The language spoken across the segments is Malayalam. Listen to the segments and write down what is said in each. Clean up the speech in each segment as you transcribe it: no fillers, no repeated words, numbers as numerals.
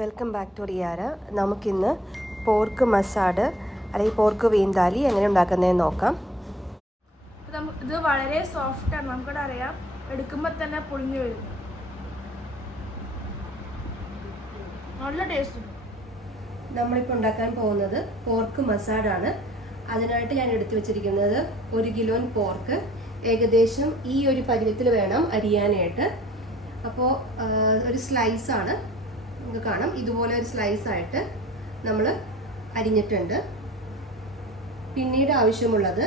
Welcome back to റിയാര. നമുക്കിന്ന് പോർക്ക് മസാഡ് അല്ലെങ്കിൽ പോർക്ക് വീന്താലി എങ്ങനെ ഉണ്ടാക്കുന്നതെന്ന് നോക്കാം. ഇത് വളരെ സോഫ്റ്റാണ്, നമുക്കിവിടെ അറിയാം, എടുക്കുമ്പോൾ തന്നെ പൊളിഞ്ഞു വരും. നല്ല ടേസ്റ്റ്. നമ്മളിപ്പോൾ ഉണ്ടാക്കാൻ പോകുന്നത് പോർക്ക് മസാഡാണ്. അതിനായിട്ട് ഞാൻ എടുത്തു വെച്ചിരിക്കുന്നത് 1 കിലോ പോർക്ക്. ഏകദേശം ഈ ഒരു പരുവത്തിൽ വേണം അരിയാനായിട്ട്. അപ്പോൾ ഒരു സ്ലൈസാണ്, നമുക്ക് കാണാം, ഇതുപോലെ ഒരു സ്ലൈസായിട്ട് നമ്മൾ അരിഞ്ഞിട്ടുണ്ട്. പിന്നീട് ആവശ്യമുള്ളത്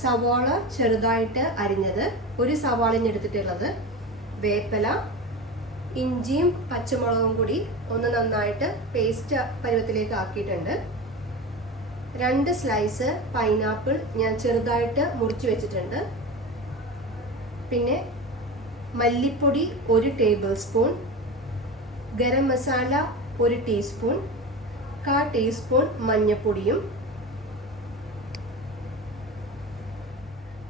സവാള ചെറുതായിട്ട് അരിഞ്ഞത്, ഒരു സവാള എടുത്തിട്ടുള്ളത്, വേപ്പില, ഇഞ്ചിയും പച്ചമുളകും കൂടി ഒന്ന് നന്നായിട്ട് പേസ്റ്റ് പരുവത്തിലേക്ക് ആക്കിയിട്ടുണ്ട്. 2 സ്ലൈസ് പൈനാപ്പിൾ ഞാൻ ചെറുതായിട്ട് മുറിച്ച് വെച്ചിട്ടുണ്ട്. പിന്നെ മല്ലിപ്പൊടി 1 table spoon, garam masala 1 teaspoon, 1/4 teaspoon മഞ്ഞൾപ്പൊടിയും,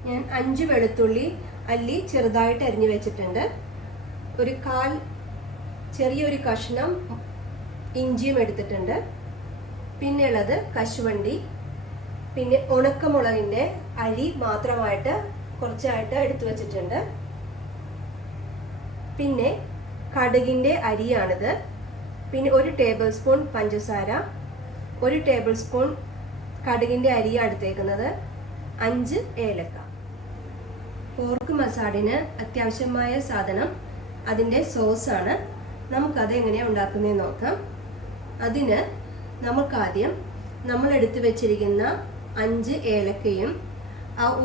ഞാൻ 5 വെളുത്തുള്ളി അല്ലി ചെറുതായിട്ട് അരിഞ്ഞു വെച്ചിട്ടുണ്ട്. ഒരു 1/4 ചെറിയൊരു കഷ്ണം ഇഞ്ചിയും എടുത്തിട്ടുണ്ട്. പിന്നെ ഉള്ളത് കശുവണ്ടി, പിന്നെ ഉണക്കമുളകിൻ്റെ അരി മാത്രമായിട്ട് കുറച്ചായിട്ട് എടുത്തു വച്ചിട്ടുണ്ട്. പിന്നെ കടുകിൻ്റെ അരിയാണിത്. പിന്നെ 1 ടേബിൾ സ്പൂൺ പഞ്ചസാര, 1 ടേബിൾ സ്പൂൺ കടുകിൻ്റെ അരിയാണ് എടുത്തേക്കുന്നത്, 5 ഏലക്ക. പോർക്ക് മസാഡിന് അത്യാവശ്യമായ സാധനം അതിൻ്റെ സോസാണ്. നമുക്കത് എങ്ങനെയാണ് ഉണ്ടാക്കുന്നതെന്ന് നോക്കാം. അതിന് നമുക്കാദ്യം നമ്മൾ എടുത്തു വെച്ചിരിക്കുന്ന 5 ഏലക്കയും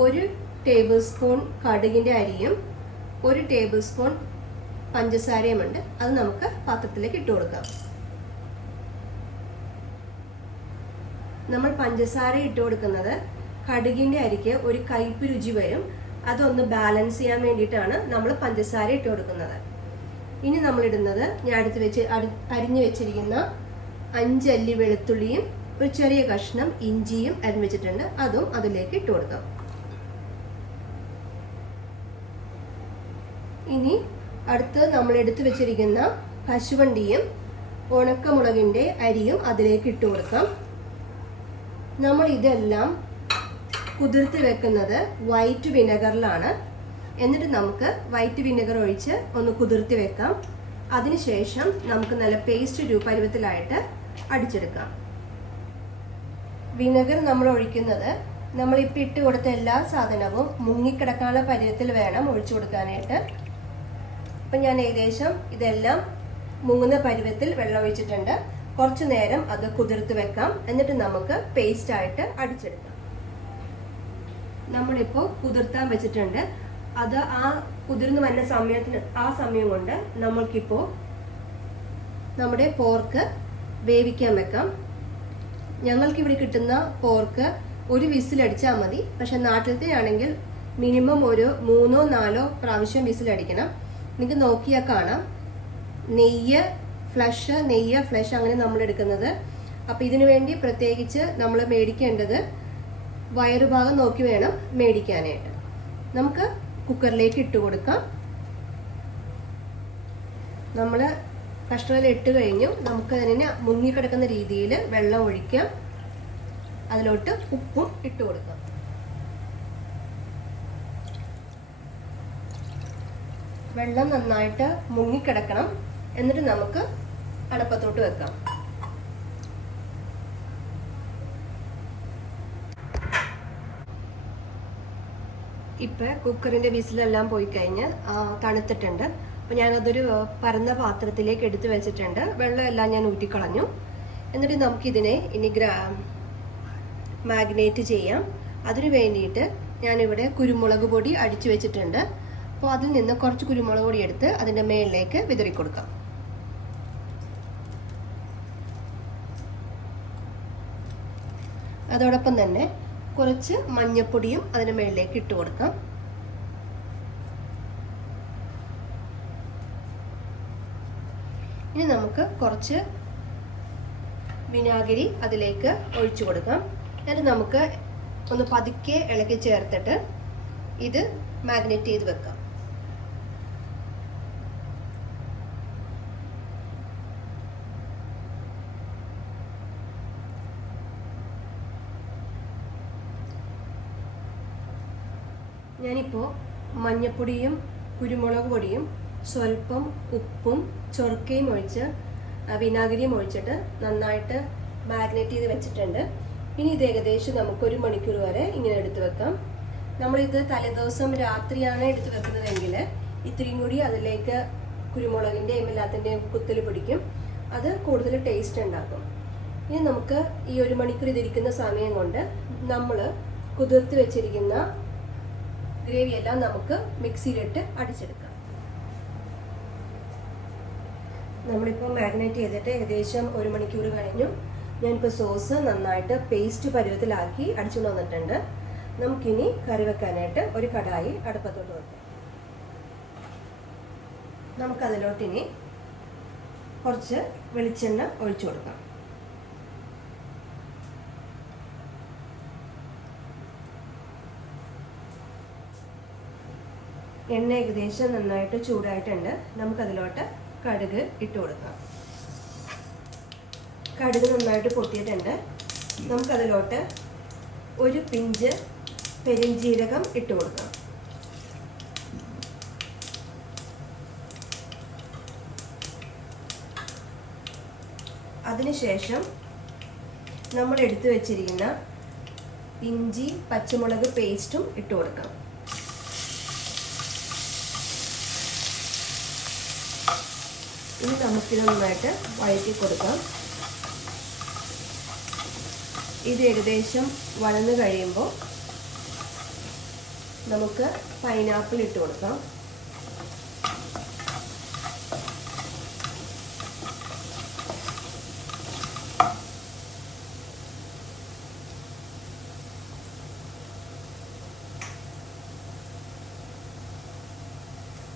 1 ടേബിൾ സ്പൂൺ കടുകിൻ്റെ അരിയും 1 ടേബിൾ സ്പൂൺ പഞ്ചസാരയുമുണ്ട്. അത് നമുക്ക് പാത്രത്തിലേക്ക് ഇട്ട് കൊടുക്കാം. നമ്മൾ പഞ്ചസാര ഇട്ട് കൊടുക്കുന്നത് കടുകിൻ്റെ അരിക്ക് ഒരു കയ്പ്പ് രുചി വരും. അതൊന്ന് ബാലൻസ് ചെയ്യാൻ വേണ്ടിയിട്ടാണ് നമ്മൾ പഞ്ചസാര ഇട്ട് കൊടുക്കുന്നത്. ഇനി നമ്മൾ ഇടുന്നത് ഞാൻ അരിഞ്ഞു വെച്ചിരിക്കുന്ന 5 അല്ലി വെളുത്തുള്ളിയും ഒരു ചെറിയ കഷ്ണം ഇഞ്ചിയും അരിഞ്ഞു വെച്ചിട്ടുണ്ട്. അതും അതിലേക്ക് ഇട്ട് കൊടുക്കാം. ഇനി അടുത്ത് നമ്മൾ എടുത്തു വെച്ചിരിക്കുന്ന കശുവണ്ടിയും ഉണക്കമുളകിൻ്റെ അരിയും അതിലേക്ക് ഇട്ട് കൊടുക്കാം. നമ്മൾ ഇതെല്ലാം കുതിർത്ത് വെക്കുന്നത് വൈറ്റ് വിനെഗറിലാണ്. എന്നിട്ട് നമുക്ക് വൈറ്റ് വിനെഗർ ഒഴിച്ച് ഒന്ന് കുതിർത്തി വെക്കാം. അതിനുശേഷം നമുക്ക് നല്ല പേസ്റ്റ് പരുവത്തിലായിട്ട് അടിച്ചെടുക്കാം. വിനെഗർ നമ്മൾ ഒഴിക്കുന്നത് നമ്മളിപ്പോൾ ഇട്ട് കൊടുത്ത എല്ലാ സാധനവും മുങ്ങിക്കിടക്കാനുള്ള പരുവത്തിൽ വേണം ഒഴിച്ചു കൊടുക്കാനായിട്ട്. അപ്പം ഞാൻ ഏകദേശം ഇതെല്ലാം മുങ്ങുന്ന പരുവത്തിൽ വെള്ളം ഒഴിച്ചിട്ടുണ്ട്. കുറച്ചു നേരം അത് കുതിർത്ത് വെക്കാം. എന്നിട്ട് നമുക്ക് പേസ്റ്റായിട്ട് അടിച്ചെടുക്കാം. നമ്മളിപ്പോൾ കുതിർത്താൻ വെച്ചിട്ടുണ്ട്. അത് ആ കുതിർന്ന് വരുന്ന സമയം കൊണ്ട് നമ്മൾക്കിപ്പോൾ നമ്മുടെ പോർക്ക് വേവിക്കാൻ വെക്കാം. ഞങ്ങൾക്കിവിടെ കിട്ടുന്ന പോർക്ക് 1 വിസിലടിച്ചാൽ മതി. പക്ഷെ നാട്ടിലത്തെ ആണെങ്കിൽ മിനിമം ഒരു 3-4 പ്രാവശ്യം വിസിലടിക്കണം. നിങ്ങൾക്ക് നോക്കിയാൽ കാണാം, നെയ്യ് ഫ്ലഷ് അങ്ങനെ നമ്മൾ എടുക്കുന്നത്. അപ്പോൾ ഇതിനു വേണ്ടി പ്രത്യേകിച്ച് നമ്മൾ മേടിക്കേണ്ടത് വയറുഭാഗം നോക്കി വേണം മേടിക്കാനായിട്ട്. നമുക്ക് കുക്കറിലേക്ക് ഇട്ട് കൊടുക്കാം. നമ്മൾ കഷ്ണത്തിൽ ഇട്ട് കഴിഞ്ഞു. നമുക്ക് അതിനെ മുങ്ങിക്കിടക്കുന്ന രീതിയിൽ വെള്ളം ഒഴിക്കാം. അതിലോട്ട് ഉപ്പും ഇട്ട് കൊടുക്കാം. വെള്ളം നന്നായിട്ട് മുങ്ങിക്കിടക്കണം. എന്നിട്ട് നമുക്ക് അടപ്പത്തോട്ട് വെക്കാം. ഇപ്പം കുക്കറിൻ്റെ വിസിലെല്ലാം പോയി കഴിഞ്ഞ് തണുത്തിട്ടുണ്ട്. അപ്പോൾ ഞാനതൊരു പരന്ന പാത്രത്തിലേക്ക് എടുത്ത് വെച്ചിട്ടുണ്ട്. വെള്ളമെല്ലാം ഞാൻ ഊറ്റിക്കളഞ്ഞു. എന്നിട്ട് നമുക്കിതിനെ ഇനി മാഗ്നേറ്റ് ചെയ്യാം. അതിനു വേണ്ടിയിട്ട് ഞാനിവിടെ കുരുമുളക് പൊടി അടിച്ചു വെച്ചിട്ടുണ്ട്. അപ്പോൾ അതിൽ നിന്ന് കുറച്ച് കുരുമുളക് പൊടി എടുത്ത് അതിൻ്റെ മേളിലേക്ക് വിതറി കൊടുക്കാം. അതോടൊപ്പം തന്നെ കുറച്ച് മഞ്ഞൾപ്പൊടിയും അതിൻ്റെ മേളിലേക്ക് ഇട്ട് കൊടുക്കാം. ഇനി നമുക്ക് കുറച്ച് വിനാഗിരി അതിലേക്ക് ഒഴിച്ചു കൊടുക്കാം. എന്നിട്ട് നമുക്ക് ഒന്ന് പതുക്കെ ഇളക്കി ചേർത്തിട്ട് ഇത് മാഗ്നേറ്റ് ചെയ്ത് വെക്കാം. ഞാനിപ്പോൾ മഞ്ഞപ്പൊടിയും കുരുമുളക് പൊടിയും സ്വല്പം ഉപ്പും ചൊറുക്കയും ഒഴിച്ച് വിനാഗിരിയും ഒഴിച്ചിട്ട് നന്നായിട്ട് മാഗ്നേറ്റ് ചെയ്ത് വെച്ചിട്ടുണ്ട്. ഇനി ഇത് ഏകദേശം നമുക്ക് 1 മണിക്കൂർ വരെ ഇങ്ങനെ എടുത്ത് വെക്കാം. നമ്മളിത് തലേദിവസം രാത്രിയാണ് എടുത്ത് വെക്കുന്നതെങ്കിൽ ഇത്രയും കൂടി അതിലേക്ക് കുരുമുളകിൻ്റെയും എല്ലാത്തിൻ്റെയും കുത്തൽ പിടിക്കും. അത് കൂടുതൽ ടേസ്റ്റ് ഉണ്ടാക്കും. ഇനി നമുക്ക് ഈ 1 മണിക്കൂർ ഇതിരിക്കുന്ന സമയം കൊണ്ട് നമ്മൾ കുതിർത്ത് വെച്ചിരിക്കുന്ന ഗ്രേവി എല്ലാം നമുക്ക് മിക്സിയിലിട്ട് അടിച്ചെടുക്കാം. നമ്മളിപ്പോൾ മാഗ്നേറ്റ് ചെയ്തിട്ട് ഏകദേശം 1 മണിക്കൂർ കഴിഞ്ഞു. ഞാനിപ്പോൾ സോസ് നന്നായിട്ട് പേസ്റ്റ് പരുവത്തിലാക്കി അടിച്ചുകൊണ്ട് വന്നിട്ടുണ്ട്. നമുക്കിനി കറി വെക്കാനായിട്ട് ഒരു കടായി അടുപ്പത്തോട്ട് വെക്കാം. നമുക്കതിലോട്ടിനി കുറച്ച് വെളിച്ചെണ്ണ ഒഴിച്ചു കൊടുക്കാം. എണ്ണ ഏകദേശം നന്നായിട്ട് ചൂടായിട്ടുണ്ട്. നമുക്കതിലോട്ട് കടുക് ഇട്ട് കൊടുക്കാം. കടുക് നന്നായിട്ട് പൊട്ടിയിട്ടുണ്ട്. നമുക്കതിലോട്ട് ഒരു പിഞ്ച് പെരിഞ്ജീരകം ഇട്ട് കൊടുക്കാം. അതിനുശേഷം നമ്മൾ എടുത്തു വെച്ചിരിക്കുന്ന ഇഞ്ചി പച്ചമുളക് പേസ്റ്റും ഇട്ട് കൊടുക്കാം. ഇനി നമുക്കിത് നന്നായിട്ട് വഴറ്റി കൊടുക്കാം. ഇത് ഏകദേശം വഴന്ന് കഴിയുമ്പോൾ നമുക്ക് പൈനാപ്പിൾ ഇട്ട് കൊടുക്കാം.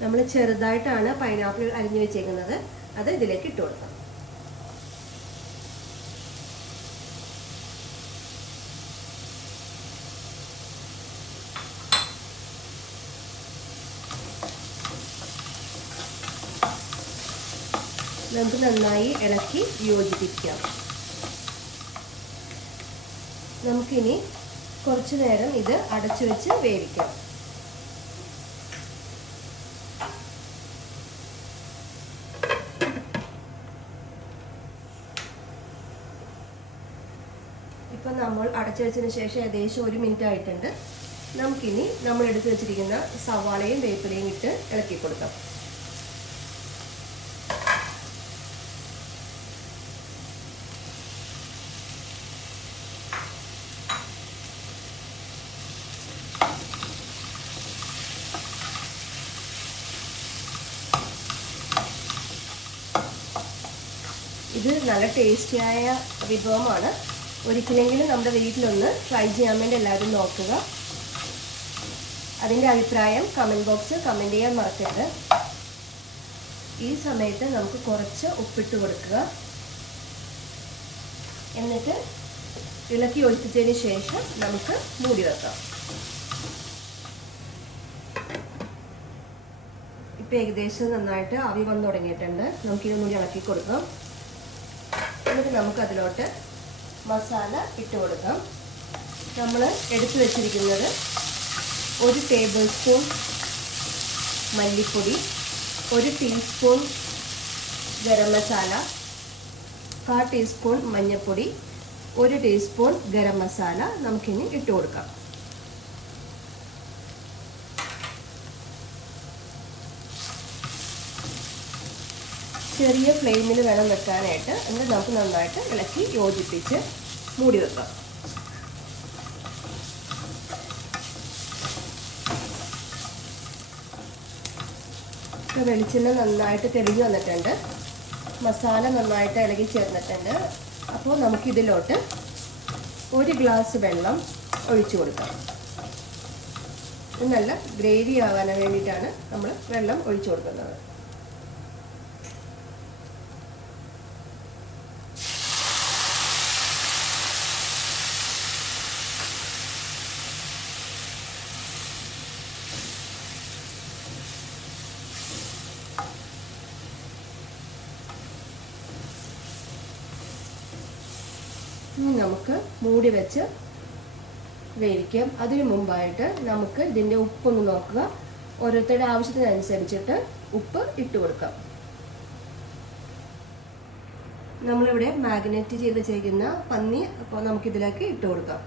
നമ്മൾ ചെറുതായിട്ടാണ് പൈനാപ്പിൾ അരിഞ്ഞു വെച്ചേക്കുന്നത്. അത് ഇതിലേക്ക് ഇട്ട് കൊടുക്കാം. നമുക്ക് നന്നായി ഇളക്കി യോജിപ്പിക്കാം. നമുക്കിനി കുറച്ചു നേരം ഇത് അടച്ചു വെച്ച് വേവിക്കാം. ഇപ്പം നമ്മൾ അടച്ചു വെച്ചതിന് ശേഷം ഏകദേശം 1 മിനിറ്റ് ആയിട്ടുണ്ട്. നമുക്കിനി നമ്മൾ എടുത്തു വെച്ചിരിക്കുന്ന സവാളയും വേപ്പിലയും ഇട്ട് ഇളക്കി കൊടുക്കാം. ഇത് നല്ല ടേസ്റ്റിയായ വിഭവമാണ്. ഒരിക്കലെങ്കിലും നമ്മുടെ വീട്ടിലൊന്ന് ട്രൈ ചെയ്യാൻ വേണ്ടി എല്ലാവരും നോക്കുക. അതിൻ്റെ അഭിപ്രായം കമൻറ്റ് ബോക്സിൽ കമൻറ്റ് ചെയ്യാൻ മറക്കരുത്. ഈ സമയത്ത് നമുക്ക് കുറച്ച് ഉപ്പിട്ട് കൊടുക്കുക. എന്നിട്ട് ഇളക്കി ഒഴിച്ചതിന് ശേഷം നമുക്ക് മൂടി വെക്കാം. ഇപ്പം ഏകദേശം നന്നായിട്ട് ആവി വന്ന് തുടങ്ങിയിട്ടുണ്ട്. നമുക്കിതൊന്നും കൂടി ഇളക്കി കൊടുക്കാം. എന്നിട്ട് നമുക്കതിലോട്ട് മസാല ഇട്ട് കൊടുക്കാം. നമ്മൾ എടുത്തു വെച്ചിരിക്കുന്നത് 1 ടേബിൾ സ്പൂൺ മല്ലിപ്പൊടി, 1 ടീസ്പൂൺ ഗരം മസാല, 1/4 ടീസ്പൂൺ മഞ്ഞൾപ്പൊടി, 1 ടീസ്പൂൺ ഗരം മസാല നമുക്കിനി ഇട്ട് കൊടുക്കാം. ചെറിയ ഫ്ലെയിമിൽ വേണം വെക്കാനായിട്ട്. എന്നിട്ട് നമുക്ക് നന്നായിട്ട് ഇളക്കി യോജിപ്പിച്ച് മൂടി വെക്കാം. ഇപ്പോൾ വെളിച്ചെണ്ണ നന്നായിട്ട് തെളിഞ്ഞു വന്നിട്ടുണ്ട്. മസാല നന്നായിട്ട് ഇളകി ചേർന്നിട്ടുണ്ട്. അപ്പോൾ നമുക്കിതിലോട്ട് 1 ഗ്ലാസ് വെള്ളം ഒഴിച്ചു കൊടുക്കാം. നല്ല ഗ്രേവി ആവാൻ വേണ്ടിയിട്ടാണ് നമ്മൾ വെള്ളം ഒഴിച്ചു കൊടുക്കുന്നത്. ഇനി നമുക്ക് മൂടി വെച്ച് വേവിക്കാം. അതിനു മുമ്പായിട്ട് നമുക്ക് ഇതിൻ്റെ ഉപ്പൊന്ന് നോക്കുക. ഓരോരുത്തരുടെ ആവശ്യത്തിനനുസരിച്ചിട്ട് ഉപ്പ് ഇട്ട് കൊടുക്കാം. നമ്മളിവിടെ മാഗ്നേറ്റ് ചെയ്ത് വെച്ചിരിക്കുന്ന പന്നി അപ്പോൾ നമുക്കിതിലേക്ക് ഇട്ട് കൊടുക്കാം.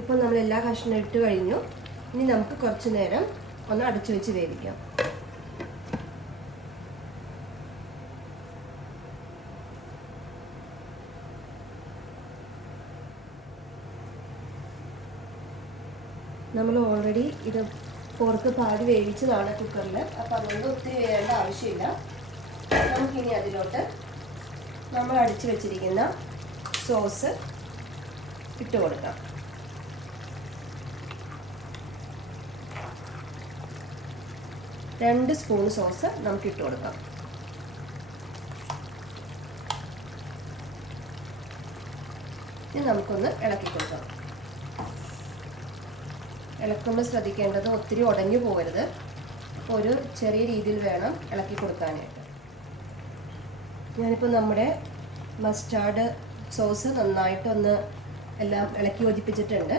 ഇപ്പോൾ നമ്മൾ എല്ലാ കഷ്ണം ഇട്ട് കഴിഞ്ഞു. ഇനി നമുക്ക് കുറച്ച് നേരം ഒന്ന് അടച്ചു വെച്ച് വേവിക്കാം. നമ്മൾ ഓൾറെഡി ഇത് പോർക്ക് പാടി വേവിച്ചതാണ് കുക്കറിൽ. അപ്പോൾ അതുകൊണ്ട് ഒത്തിരി വേവേണ്ട ആവശ്യമില്ല. നമുക്കിനി അതിലോട്ട് നമ്മൾ അടിച്ചു വെച്ചിരിക്കുന്ന സോസ് ഇട്ട് കൊടുക്കാം. രണ്ട് സ്പൂൺ സോസ് നമുക്ക് ഇട്ട് കൊടുക്കാം. ഇനി നമുക്കൊന്ന് ഇളക്കി കൊടുക്കാം. ഇളക്കുമ്പോൾ ശ്രദ്ധിക്കേണ്ടത് ഒത്തിരി ഉടഞ്ഞു പോകരുത്. അപ്പോൾ ഒരു ചെറിയ രീതിയിൽ വേണം ഇളക്കി കൊടുക്കാനായിട്ട്. ഞാനിപ്പോൾ നമ്മുടെ മസ്റ്റാർഡ് സോസ് നന്നായിട്ടൊന്ന് എല്ലാം ഇളക്കി യോജിപ്പിച്ചിട്ടുണ്ട്.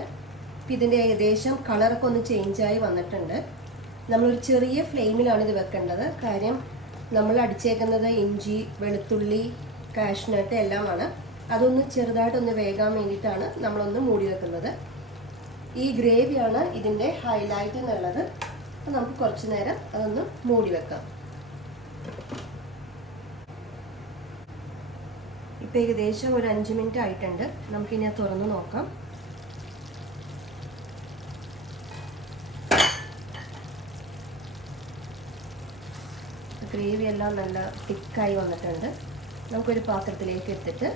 അപ്പോൾ ഇതിൻ്റെ ഏകദേശം കളറൊക്കെ ഒന്ന് ചേഞ്ചായി വന്നിട്ടുണ്ട്. നമ്മളൊരു ചെറിയ ഫ്ലെയിമിലാണ് ഇത് വെക്കേണ്ടത്. കാര്യം നമ്മൾ അടിച്ചേക്കുന്നത് ഇഞ്ചി, വെളുത്തുള്ളി, കാഷ്നട്ട് എല്ലാമാണ്. അതൊന്ന് ചെറുതായിട്ടൊന്ന് വേകാൻ വേണ്ടിയിട്ടാണ് നമ്മളൊന്ന് മൂടി വെക്കുന്നത്. ഈ ഗ്രേവിയാണ് ഇതിൻ്റെ ഹൈലൈറ്റ് എന്നുള്ളത്. അപ്പോൾ നമുക്ക് കുറച്ച് നേരം അതൊന്ന് മൂടി വെക്കാം. ഇപ്പോൾ ഏകദേശം ഒരു 5 മിനിറ്റ് ആയിട്ടുണ്ട്. നമുക്കിനി അത് തുറന്ന് നോക്കാം. ഗ്രേവി എല്ലാം നല്ല തിക്കായി വന്നിട്ടുണ്ട്. നമുക്കൊരു പാത്രത്തിലേക്ക് എടുത്തിട്ട്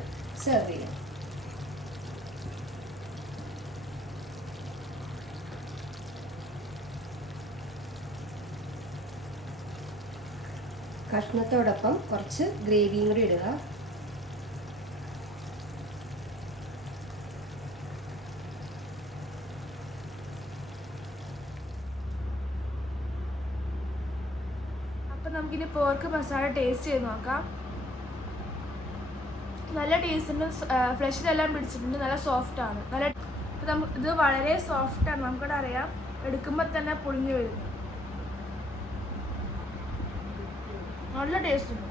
സെർവ് ചെയ്യാം. കഷ്ണത്തോടൊപ്പം കുറച്ച് ഗ്രേവിയും കൂടി ഇടുക. അപ്പം നമുക്കിനി പോർക്ക് മസാല ടേസ്റ്റ് ചെയ്ത് നോക്കാം. നല്ല ടേസ്റ്റ് ഉണ്ട്. ഫ്ലഷിലെല്ലാം പിടിച്ചിട്ടുണ്ട്. നല്ല സോഫ്റ്റാണ്. ഇത് വളരെ സോഫ്റ്റാണ്. നമുക്കിവിടെ അറിയാം, എടുക്കുമ്പോൾ തന്നെ പൊളിഞ്ഞു വരുന്നു. നല്ല ടേസ്റ്റ് ഉണ്ട്.